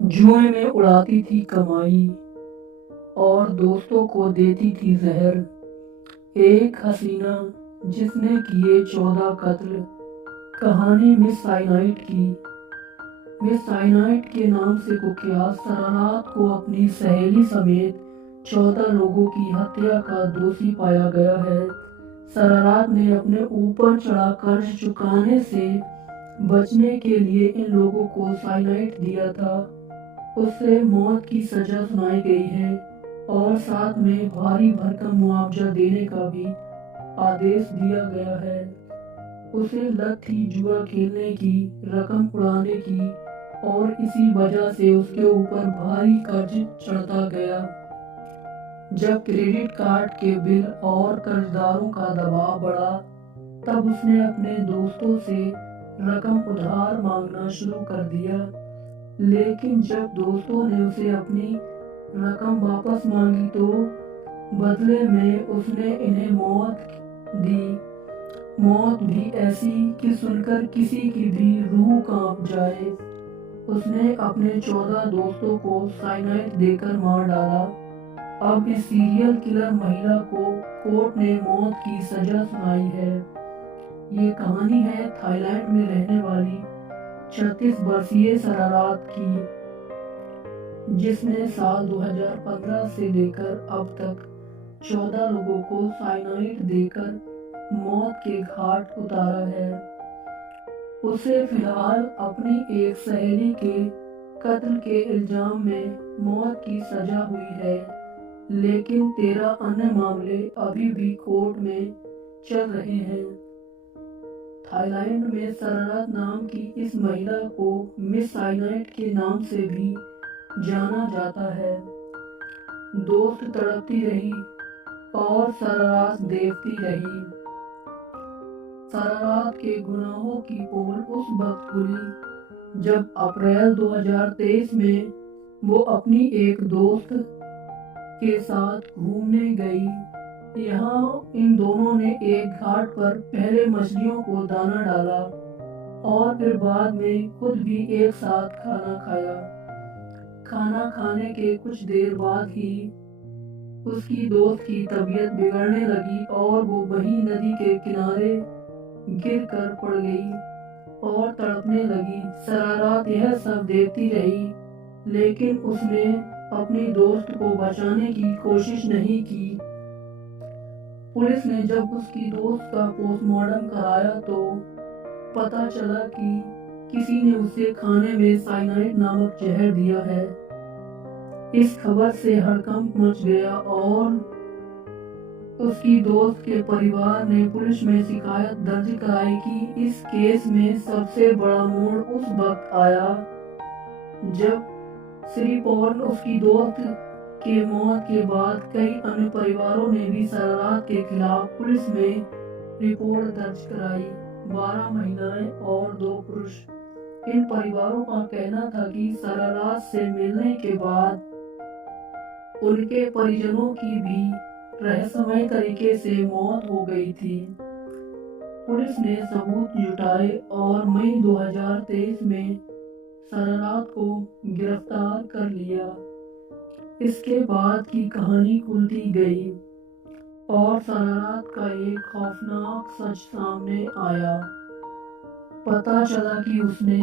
जुए में उड़ाती थी कमाई और दोस्तों को देती थी जहर। एक हसीना जिसने किए 14 कत्ल, कहानी मिस साइनाइट की। मिस साइनाइट के नाम से कुख्यात शरारत को अपनी सहेली समेत 14 लोगों की हत्या का दोषी पाया गया है। शरारत ने अपने ऊपर चढ़ा कर्ज चुकाने से बचने के लिए इन लोगों को साइनाइट दिया था। उसे मौत की सजा सुनाई गई है और साथ में भारी भरकम मुआवजा देने का भी आदेश दिया गया है। उसे लत थी जुआ खेलने की, रकम उड़ाने की और इसी वजह से उसके ऊपर भारी कर्ज चढ़ता गया। जब क्रेडिट कार्ड के बिल और कर्जदारों का दबाव बढ़ा, तब उसने अपने दोस्तों से रकम उधार मांगना शुरू कर दिया। लेकिन जब दोस्तों ने उसे अपनी रकम वापस मांगी तो बदले में उसने इन्हें मौत दी। मौत भी ऐसी कि सुनकर किसी की भी रूह कांप जाए। उसने अपने 14 दोस्तों को साइनाइड देकर मार डाला। अब इस सीरियल किलर महिला को कोर्ट ने मौत की सजा सुनाई है। ये कहानी है थाईलैंड में रहने वाली 36 वर्षीय शरारत की, जिसने साल 2015 से लेकर अब तक 14 लोगों को साइनाइड देकर मौत के घाट उतारा है। उसे फिलहाल अपनी एक सहेली के कत्ल के इल्जाम में मौत की सजा हुई है, लेकिन 13 अन्य मामले अभी भी कोर्ट में चल रहे हैं। थाईलैंड में शरारत नाम की इस महिला को मिस साइनाइट के नाम से भी जाना जाता है। दोस्त तड़पती रही और शरारत देखती रही। शरारत के गुनाहों की पोल उस वक्त खुली जब अप्रैल 2023 में वो अपनी एक दोस्त के साथ घूमने गई। यहाँ इन दोनों ने एक घाट पर पहले मछलियों को दाना डाला और फिर बाद में खुद भी एक साथ खाना खाया। खाना खाने के कुछ देर बाद ही उसकी दोस्त की तबीयत बिगड़ने लगी और वो वहीं नदी के किनारे गिर कर पड़ गई और तड़पने लगी। शरारत यह सब देखती रही, लेकिन उसने अपनी दोस्त को बचाने की कोशिश नहीं की। पुलिस ने जब उसकी दोस्त का पोस्टमार्टम कराया तो पता चला कि किसी ने उसे खाने में साइनाइड नामक जहर दिया है। इस खबर से हड़कंप मच गया और उसकी दोस्त के परिवार ने पुलिस में शिकायत दर्ज कराई कि इस केस में सबसे बड़ा मोड़ उस वक्त आया जब श्रीपॉल उसकी दोस्त के मौत के बाद कई अन्य परिवारों ने भी शरारत के खिलाफ पुलिस में रिपोर्ट दर्ज कराई। 12 महिलाएं और 2 पुरुष। इन परिवारों का कहना था कि शरारत से मिलने के बाद उनके परिजनों की भी रहस्यमय तरीके से मौत हो गई थी। पुलिस ने सबूत जुटाए और मई 2023 में शरारत को गिरफ्तार कर लिया। इसके बाद की कहानी खुलती गई और शरारत का एक खौफनाक सच सामने आया। पता चला कि उसने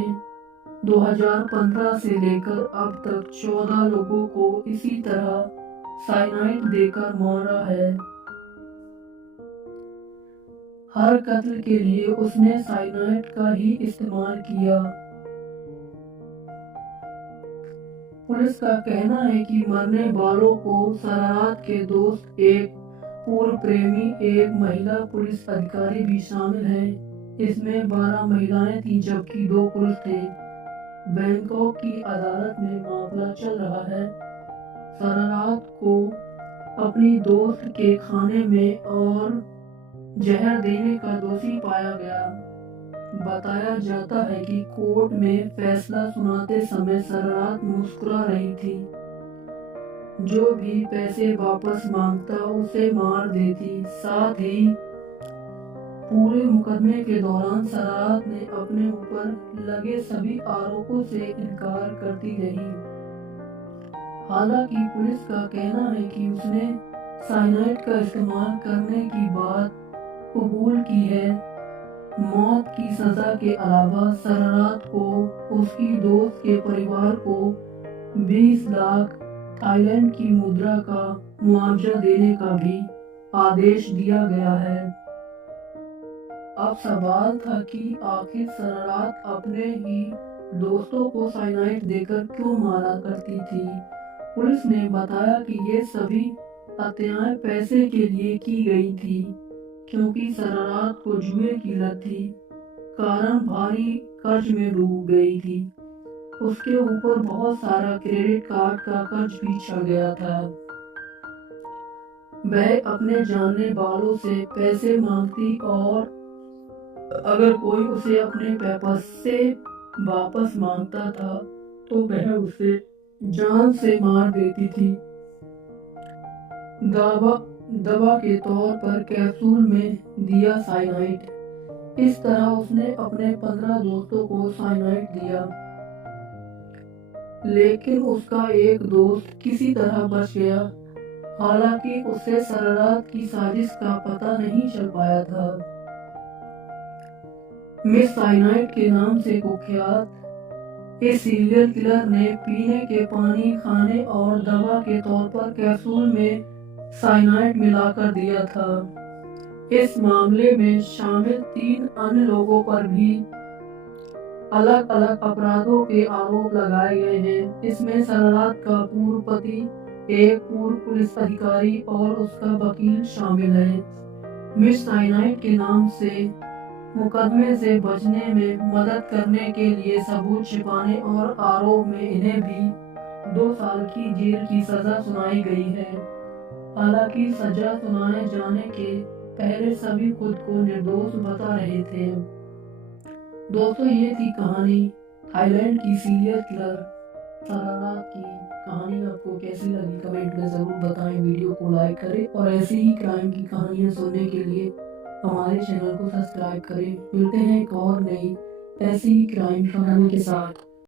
2015 से लेकर अब तक 14 लोगों को इसी तरह साइनाइड देकर मारा है। हर कत्ल के लिए उसने साइनाइड का ही इस्तेमाल किया। पुलिस का कहना है कि मरने वालों को शरारत के दोस्त, एक पूर्व प्रेमी, एक महिला पुलिस अधिकारी भी शामिल हैं। इसमें 12 महिलाएं थीं जबकि 2 पुरुष थे। बैंकॉक की अदालत में मामला चल रहा है। शरारत को अपनी दोस्त के खाने में और जहर देने का दोषी पाया गया। बताया जाता है कि कोर्ट में फैसला सुनाते समय शरारत मुस्कुरा रही थी। जो भी पैसे वापस मांगता उसे मार देती। साथ ही पूरे मुकदमे के दौरान शरारत ने अपने ऊपर लगे सभी आरोपों से इनकार करती रही। हालांकि पुलिस का कहना है कि उसने साइनाइड का इस्तेमाल करने की बात कबूल की है। मौत की सजा के अलावा शरारत को उसकी दोस्त के परिवार को 20 लाख थाईलैंड की मुद्रा का मुआवजा देने का भी आदेश दिया गया है। अब सवाल था कि आखिर शरारत अपने ही दोस्तों को साइनाइड देकर क्यों मारा करती थी। पुलिस ने बताया कि ये सभी हत्याएं पैसे के लिए की गई थी, क्योंकि शरारत को जुए की लत थी, कारण भारी कर्ज में डूब गई थी। उसके ऊपर बहुत सारा क्रेडिट कार्ड का कर्ज भी चढ़ गया था। वह अपने जानने वालों से पैसे मांगती और अगर कोई उसे अपने पैसे वापस मांगता था तो वह उसे जान से मार देती थी। दवा के तौर पर कैप्सूल में दिया साइनाइड। इस तरह उसने अपने 15 दोस्तों को साइनाइड दिया, लेकिन उसका एक दोस्त किसी तरह बच गया। हालांकि उसे शरारत की साजिश का पता नहीं चल पाया था। मिस साइनाइड के नाम से कुख्यात इस सीरियल किलर ने पीने के पानी, खाने और दवा के तौर पर कैप्सूल में साइनाइड मिलाकर दिया था। इस मामले में शामिल 3 अन्य लोगों पर भी अलग अलग अपराधों के आरोप लगाए गए हैं। इसमें शरारत का पूर्व पति, एक पूर्व पुलिस अधिकारी और उसका वकील शामिल है। मिस साइनाइड के नाम से मुकदमे से बचने में मदद करने के लिए सबूत छिपाने और आरोप में इन्हें भी 2 साल की जेल की सजा सुनाई गई है। हालांकि सजा सुनाए जाने के पहले सभी खुद को निर्दोष बता रहे थे। दोस्तों, ये थी कहानी थाईलैंड की सीरियल किलर शरारत की। कहानी आपको कैसी लगी कमेंट में जरूर बताएं। वीडियो को लाइक करें और ऐसी ही क्राइम की कहानियां सुनने के लिए हमारे चैनल को सब्सक्राइब करें। मिलते हैं एक और नई ऐसी ही क्राइम कहानी के साथ।